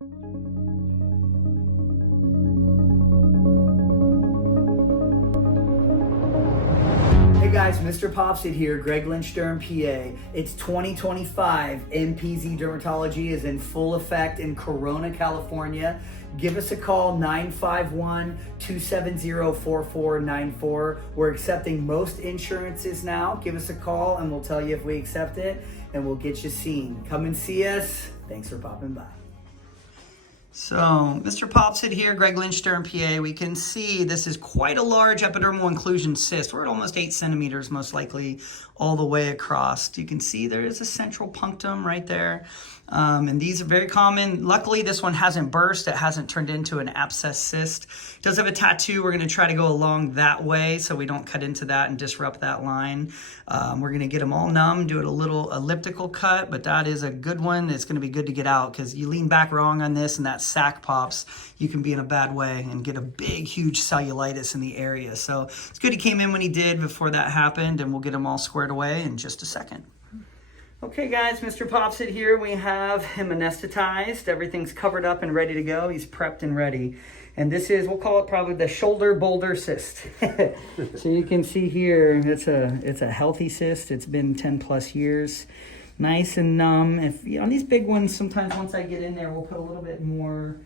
Hey guys, MrPopZit here, Greg Lynch Derm PA. It's 2025. MPZ Dermatology is in full effect in Corona, California. Give us a call, 951-270-4494. We're accepting most insurances now. Give us a call and we'll tell you if we accept it and we'll get you seen. Come and see us. Thanks for popping by. So, MrPopZit here, Greg Lynch Derm PA. We can see this is quite a large epidermal inclusion cyst. We're at almost 8 centimeters, most likely, all the way across. You can see there is a central punctum right there. And these are very common. Luckily, this one hasn't burst. It hasn't turned into an abscess cyst. It does have a tattoo. We're going to try to go along that way so we don't cut into that and disrupt that line. We're going to get them all numb, do it a little elliptical cut, but that is a good one. It's going to be good to get out because you lean back wrong on this and that sac pops, you can be in a bad way and get a big, huge cellulitis in the area. So it's good he came in when he did before that happened, and we'll get him all squared away in just a second. Okay guys, MrPopZit here. We have him anesthetized. Everything's covered up and ready to go. He's prepped and ready. And this is, we'll call it probably the shoulder boulder cyst. So you can see here, it's a healthy cyst. It's been 10 plus years. Nice and numb. If on these big ones, sometimes once I get in there, we'll put a little bit more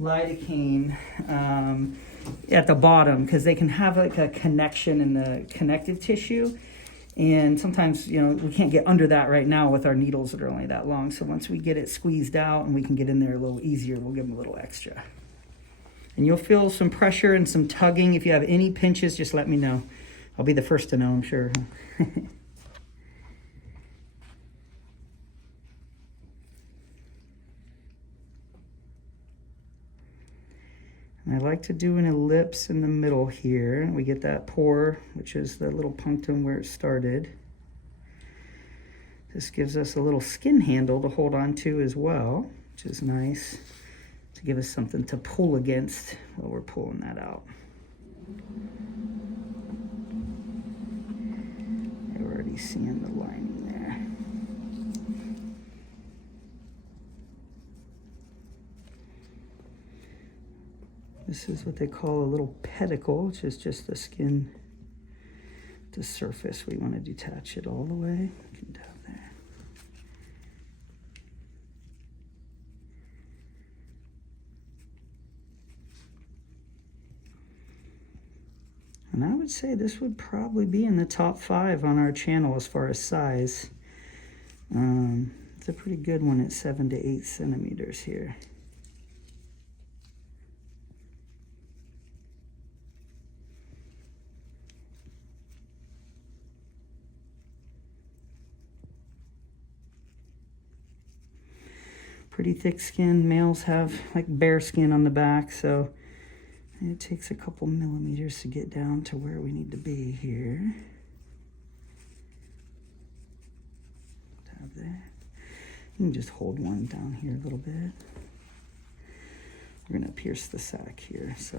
lidocaine at the bottom because they can have like a connection in the connective tissue. And sometimes, you know, we can't get under that right now with our needles that are only that long. So once we get it squeezed out and we can get in there a little easier, we'll give them a little extra. And you'll feel some pressure and some tugging. If you have any pinches, just let me know. I'll be the first to know, I'm sure. And I like to do an ellipse in the middle here. We get that pore, which is the little punctum where it started. This gives us a little skin handle to hold on to as well, which is nice to give us something to pull against while we're pulling that out. You're already seeing the lining there. This is what they call a little pedicle, which is just the skin, the surface. We want to detach it all the way. You can dab there. And I would say this would probably be in the top 5 on our channel as far as size. It's a pretty good one at 7 to 8 centimeters here. Pretty thick skin. Males have like bare skin on the back, so it takes a couple millimeters to get down to where we need to be here. Tab there. You can just hold one down here a little bit. We're gonna pierce the sac here, so.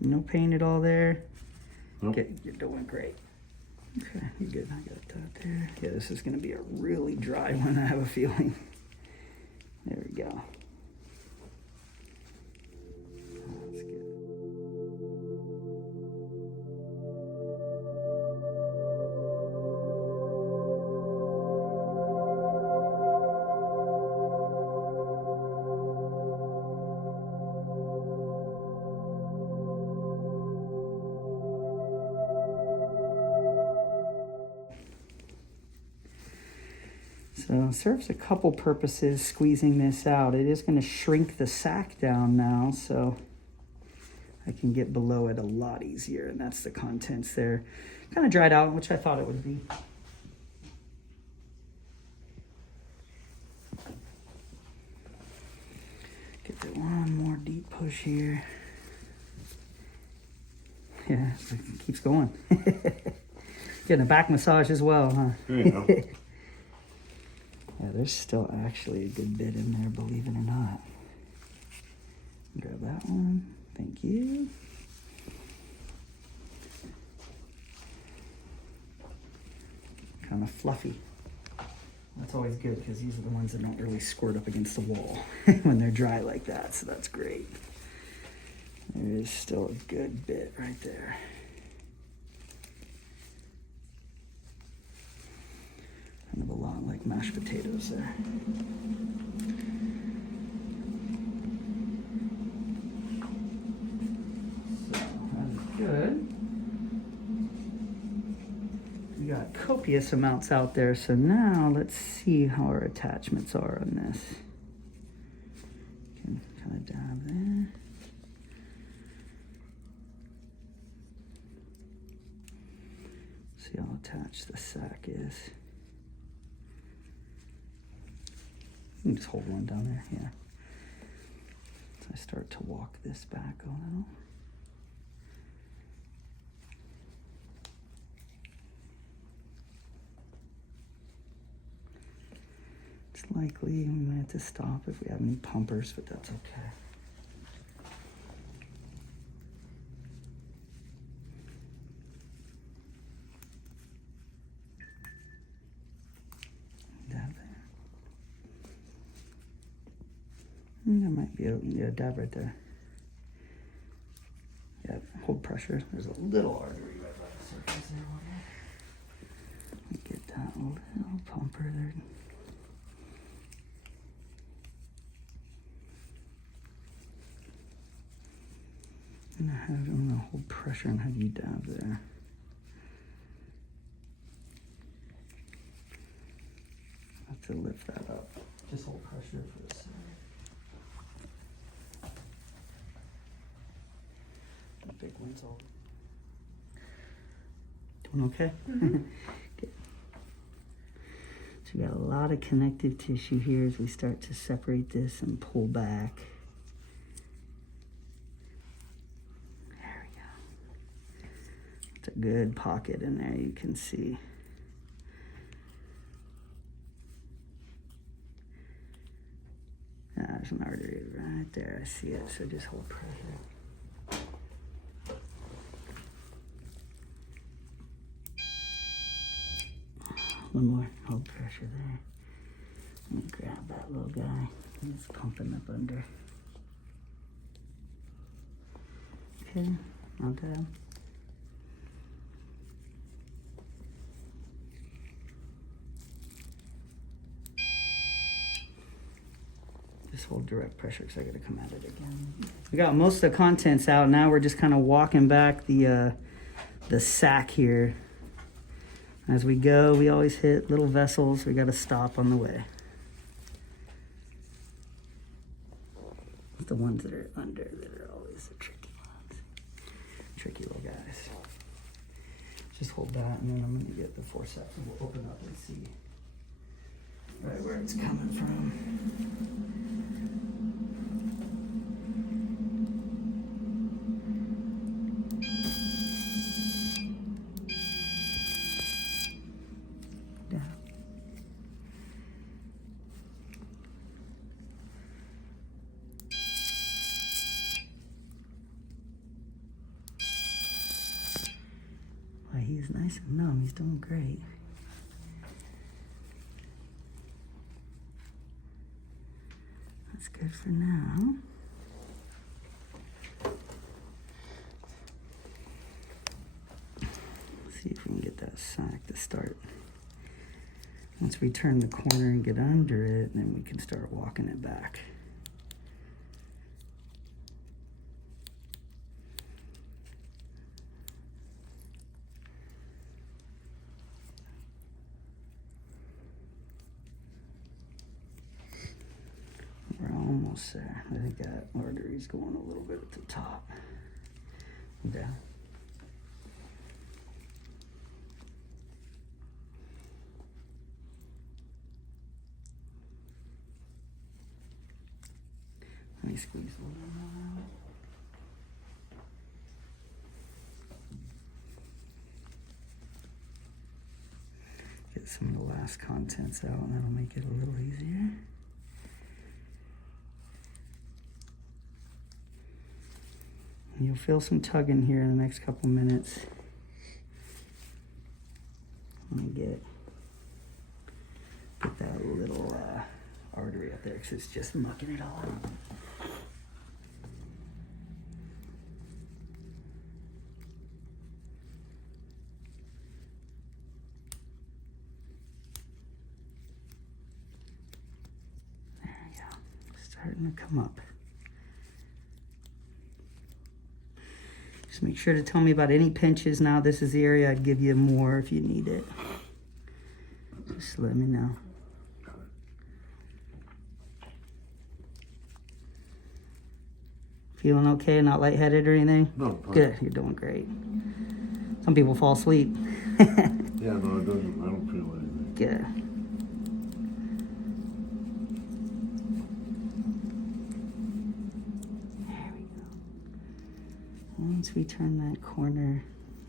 No pain at all there. Nope. Okay, you're doing great. Okay, you're good. I got that there. Yeah, this is going to be a really dry one, I have a feeling. There we go. That's good. So it serves a couple purposes squeezing this out. It is going to shrink the sac down now, so I can get below it a lot easier, and that's the contents there. Kind of dried out, which I thought it would be. Get that one more deep push here. Yeah, it keeps going. Getting a back massage as well, huh? There you go. Yeah, there's still actually a good bit in there, believe it or not. Grab that one. Thank you. Kind of fluffy. That's always good because these are the ones that don't really squirt up against the wall when they're dry like that, so that's great. There is still a good bit right there. Kind of a lot like mashed potatoes there. So that's good. We got copious amounts out there, so now let's see how our attachments are on this. Can kind of dab there. See how attached the sack is. You can just hold one down there, yeah. So I start to walk this back a little. It's likely we might have to stop if we have any pumpers, but that's okay. That might be a dab right there. Yeah, hold pressure. There's a little artery right by the surface there. Get that little pumper there. I'm gonna hold pressure and have you dab there. I have to lift that up. Just hold pressure for a second. The big one's all doing okay? Good. So we got a lot of connective tissue here as we start to separate this and pull back. There we go. It's a good pocket in there, you can see. There's an artery right there, I see it, so just hold pressure. One more, hold pressure there. Let me grab that little guy. He's pumping up under. Okay, I'll dab. Just hold direct pressure because I got to come at it again. We got most of the contents out. Now we're just kind of walking back the sack here. As we go, we always hit little vessels. We got to stop on the way. The ones that are under that are always the tricky ones. Tricky little guys. Just hold that, and then I'm going to get the forceps and we'll open up and see right where it's coming from. He's nice and numb. He's doing great. That's good for now. Let's see if we can get that sack to start. Once we turn the corner and get under it, then we can start walking it back. Almost there. I think that artery's going a little bit at the top. Down. Let me squeeze a little more out. Get some of the last contents out, and that'll make it a little easier. You'll feel some tugging here in the next couple minutes. Let me get Get that little artery up there because it's just mucking it all up. There we go. Starting to come up. Just make sure to tell me about any pinches now. This is the area I'd give you more if you need it. Just let me know. Feeling okay? Not lightheaded or anything? No, fine. Good. You're doing great. Some people fall asleep. Yeah, no, it doesn't. I don't feel anything. Good. There we go. Once we turn that corner,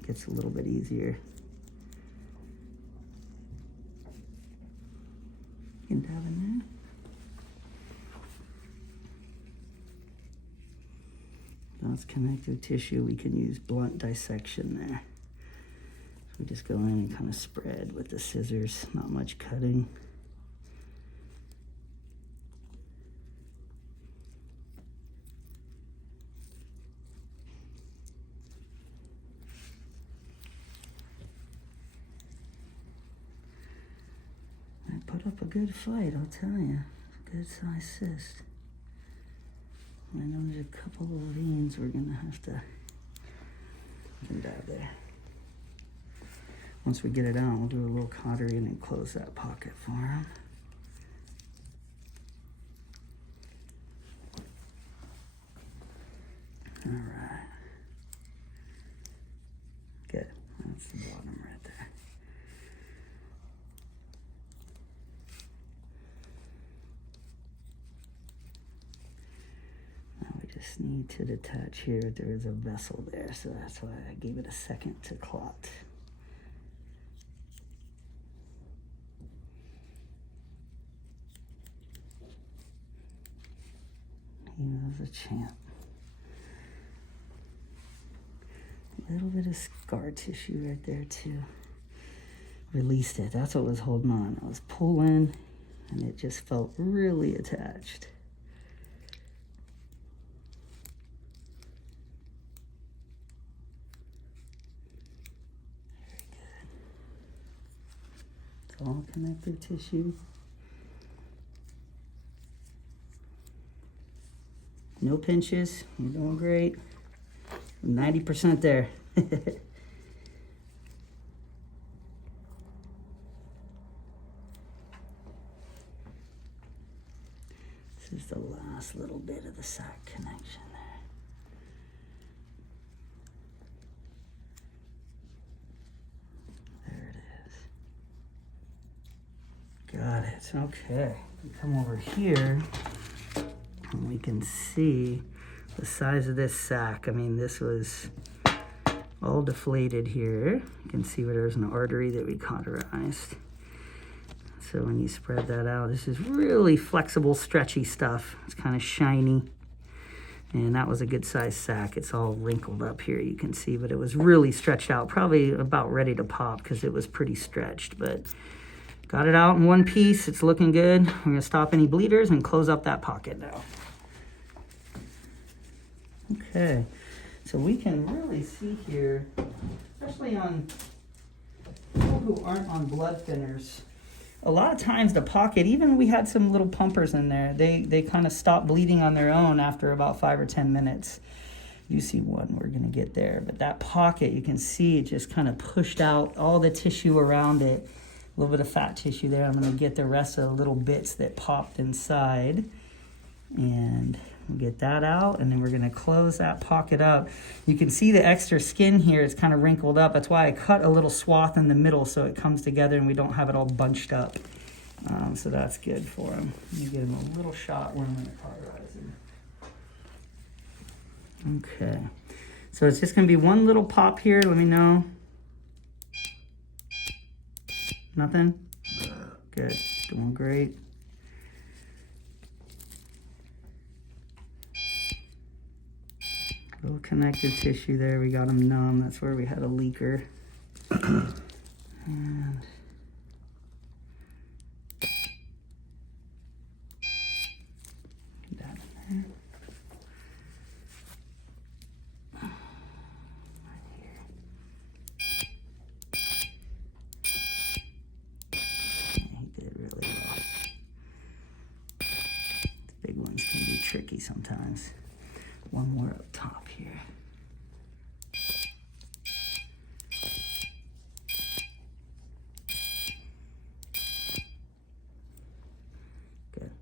it gets a little bit easier. You can dab in there. That's connective tissue. We can use blunt dissection there. So we just go in and kind of spread with the scissors, not much cutting. I put up a good fight, I'll tell you. Good size cyst. I know there's a couple of veins we're gonna have to dab there. Once we get it out, we'll do a little cautery and then close that pocket for him. All right. Good. That's the bottom right there. Just need to detach here. There is a vessel there, so that's why I gave it a second to clot. He was a champ. A little bit of scar tissue right there too. Released it. That's what was holding on. I was pulling and it just felt really attached. All connective tissue. No pinches. You're doing great. 90% there. This is the last little bit of the sac connection there. There it is. Got it. Okay. We come over here and we can see the size of this sac. I mean, this was all deflated here. You can see where there's an artery that we cauterized. So when you spread that out, this is really flexible, stretchy stuff. It's kind of shiny. And that was a good size sac. It's all wrinkled up here, you can see, but it was really stretched out, probably about ready to pop because it was pretty stretched, but got it out in one piece. It's looking good. We're gonna stop any bleeders and close up that pocket now. Okay, so we can really see here, especially on people who aren't on blood thinners, a lot of times the pocket, even we had some little pumpers in there, they kind of stop bleeding on their own after about 5 or 10 minutes. You see one, we're gonna get there, but that pocket, you can see it just kind of pushed out all the tissue around it. A little bit of fat tissue there. I'm gonna get the rest of the little bits that popped inside, and we'll get that out, and then we're gonna close that pocket up. You can see the extra skin here is kind of wrinkled up. That's why I cut a little swath in the middle so it comes together and we don't have it all bunched up. So that's good for him. Let me get him a little shot when I'm gonna cauterize him. Okay, so it's just gonna be one little pop here. Let me know. Nothing? Good, doing great. Little connective tissue there. We got him numb. That's where we had a leaker. And tricky sometimes. One more up top here. Good.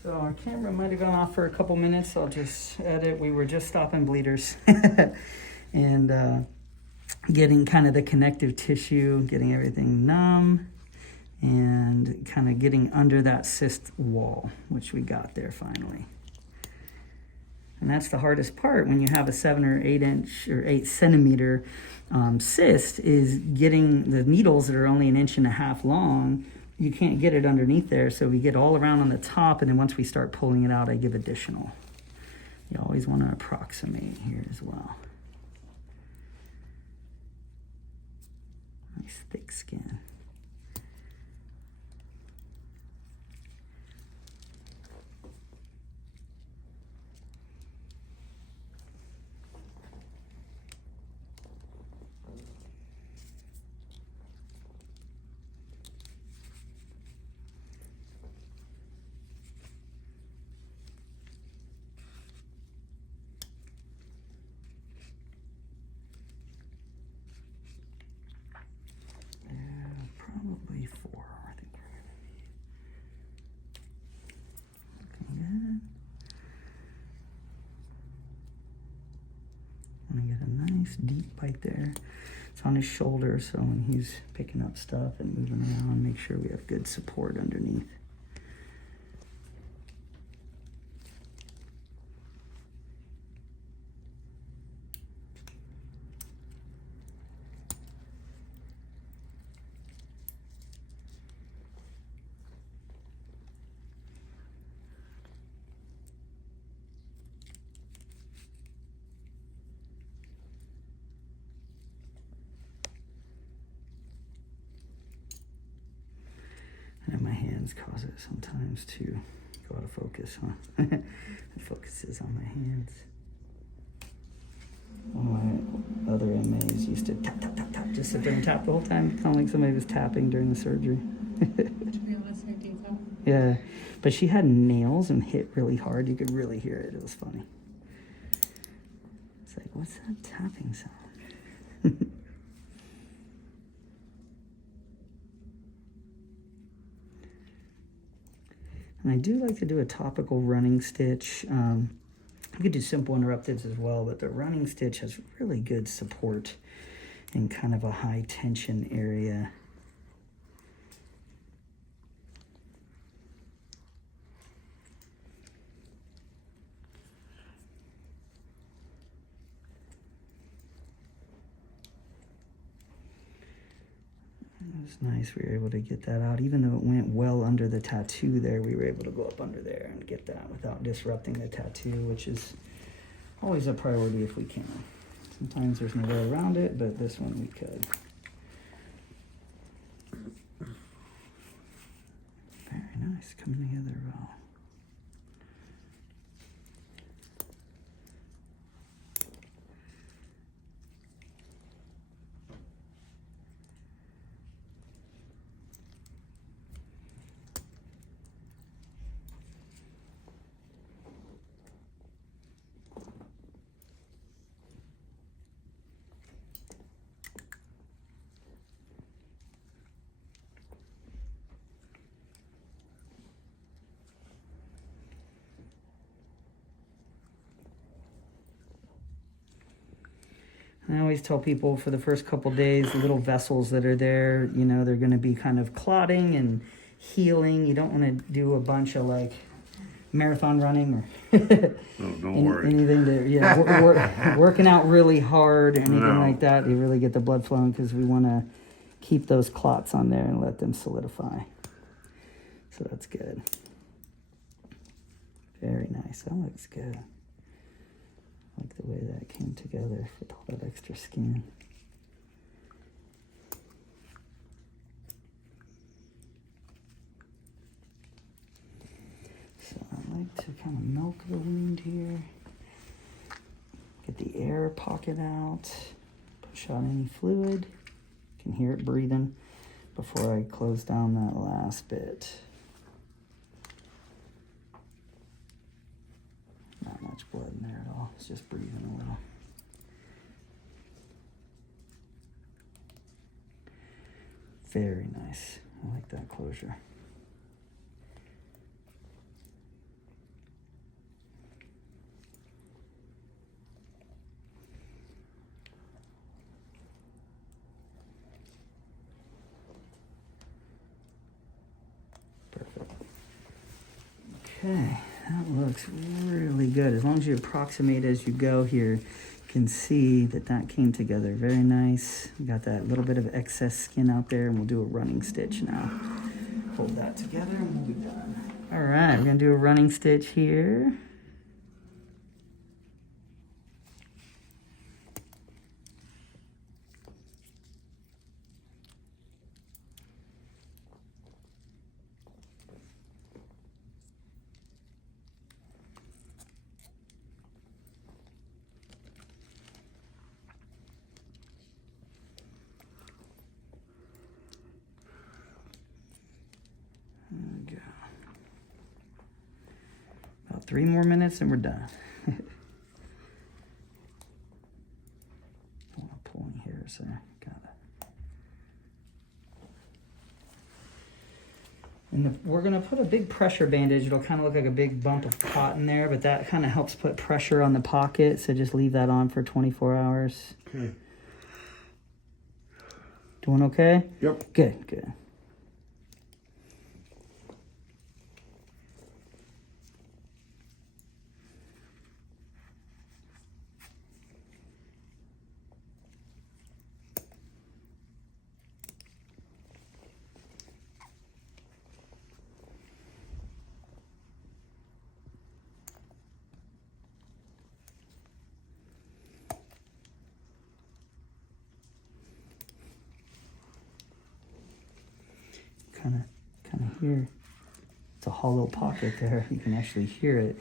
So our camera might have gone off for a couple minutes. I'll just edit. We were just stopping bleeders and getting kind of the connective tissue, getting everything numb, and kind of getting under that cyst wall, which we got there finally. And that's the hardest part when you have a 7 or 8 inch or 8 centimeter cyst, is getting the needles that are only 1.5 inches long. You can't get it underneath there, so we get all around on the top, and then once we start pulling it out, I give additional. You always want to approximate here as well. Nice thick skin. Probably 4, I think we're gonna be. Looking good. Want to get a nice deep bite there. It's on his shoulder, so when he's picking up stuff and moving around, make sure we have good support underneath. And my hands cause it sometimes to go out of focus, huh? It focuses on my hands. One of my other MAs used to tap, tap, tap, tap, just sit there and tap the whole time, kind of like somebody was tapping during the surgery. Yeah, but she had nails and hit really hard. You could really hear it. It was funny. It's like, what's that tapping sound? And I do like to do a topical running stitch. You could do simple interruptives as well, but the running stitch has really good support in kind of a high tension area. It was nice we were able to get that out. Even though it went well under the tattoo there, we were able to go up under there and get that without disrupting the tattoo, which is always a priority if we can. Sometimes there's no way around it, but this one we could. Very nice, coming together well. I always tell people for the first couple days, the little vessels that are there, you know, they're going to be kind of clotting and healing. You don't want to do a bunch of like marathon running or No, don't worry. anything to, working out really hard, anything like that. You really get the blood flowing, because we want to keep those clots on there and let them solidify. So that's good. Very nice. That looks good. I like the way that came together with all that extra skin. So I like to kind of milk the wound here. Get the air pocket out. Push out any fluid. You can hear it breathing. before I close down that last bit. Not much blood in there at all. It's just breathing a little. Very nice. I like that closure. Perfect. Okay, that looks really good. As long as you approximate as you go here, you can see that that came together very nice. We got that little bit of excess skin out there, and we'll do a running stitch now. Hold that together and we'll be done. All right, we're gonna do a running stitch here. There we go. About 3 more minutes and we're done. Don't want to pull any hairs there. Got it. And we're going to put a big pressure bandage. It'll kind of look like a big bump of cotton there, but that kind of helps put pressure on the pocket. So just leave that on for 24 hours. Okay. Doing okay? Yep. Good, good. kind of hear it's a hollow pocket there. You can actually hear it.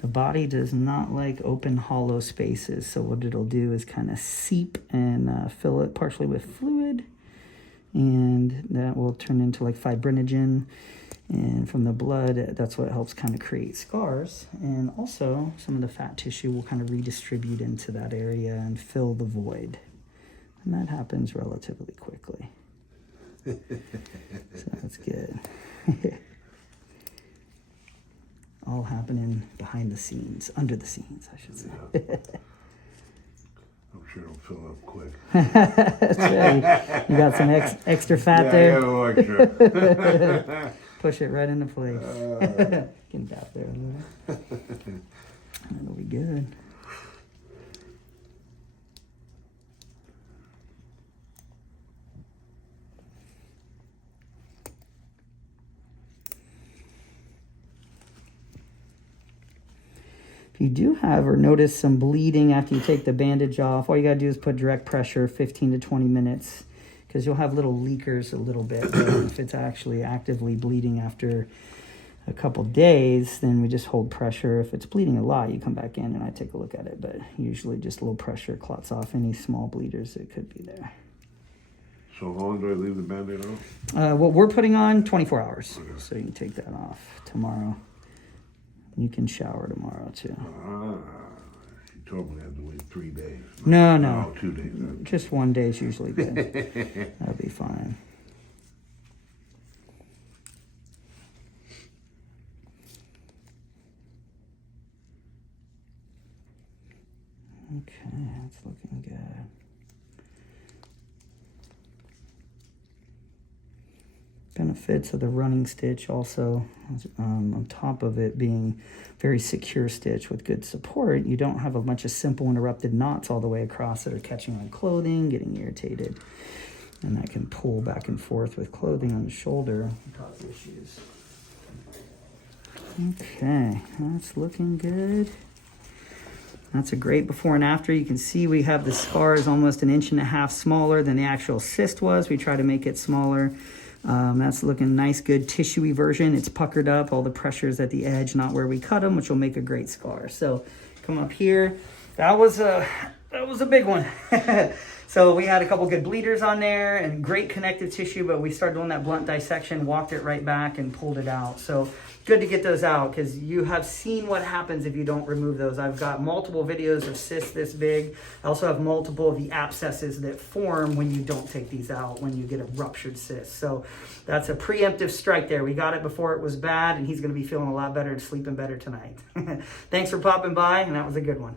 The body does not like open hollow spaces, so what it'll do is kind of seep and fill it partially with fluid, and that will turn into like fibrinogen, and from the blood, that's what helps kind of create scars. And also some of the fat tissue will kind of redistribute into that area and fill the void, and that happens relatively quickly. So that's good. All happening behind the scenes, under the scenes, I should say. Yeah. I'm sure it'll fill up quick. That's right. You got some extra fat there? Yeah, I got a little extra. Push it right into place. Can tap there a little. That'll be good. If you do have or notice some bleeding after you take the bandage off, all you got to do is put direct pressure 15 to 20 minutes, because you'll have little leakers a little bit. But if it's actually actively bleeding after a couple days, then we just hold pressure. If it's bleeding a lot, you come back in and I take a look at it. But usually just a little pressure clots off any small bleeders that could be there. So how long do I leave the Band-Aid on? What we're putting on, 24 hours. Okay. So you can take that off tomorrow. You can shower tomorrow too. She told me I had to wait 3 days. No. 2 days. Just 1 day is usually good. That'll be fine. Okay, that's looking good. Benefits of the running stitch also, on top of it being very secure stitch with good support, you don't have a bunch of simple interrupted knots all the way across that are catching on clothing, getting irritated, and that can pull back and forth with clothing on the shoulder and cause issues. Okay, that's looking good. That's a great before and after. You can see we have the scar is almost 1.5 inches smaller than the actual cyst was. We try to make it smaller. That's looking nice, good tissuey version. It's puckered up. All the pressure's at the edge, not where we cut them, which will make a great scar. So come up here. That was a that was a big one. So we had a couple good bleeders on there and great connective tissue, but we started doing that blunt dissection, walked it right back and pulled it out. So good to get those out because you have seen what happens if you don't remove those. I've got multiple videos of cysts this big. I also have multiple of the abscesses that form when you don't take these out, when you get a ruptured cyst. So that's a preemptive strike there. We got it before it was bad, and he's going to be feeling a lot better and sleeping better tonight. Thanks for popping by, and that was a good one.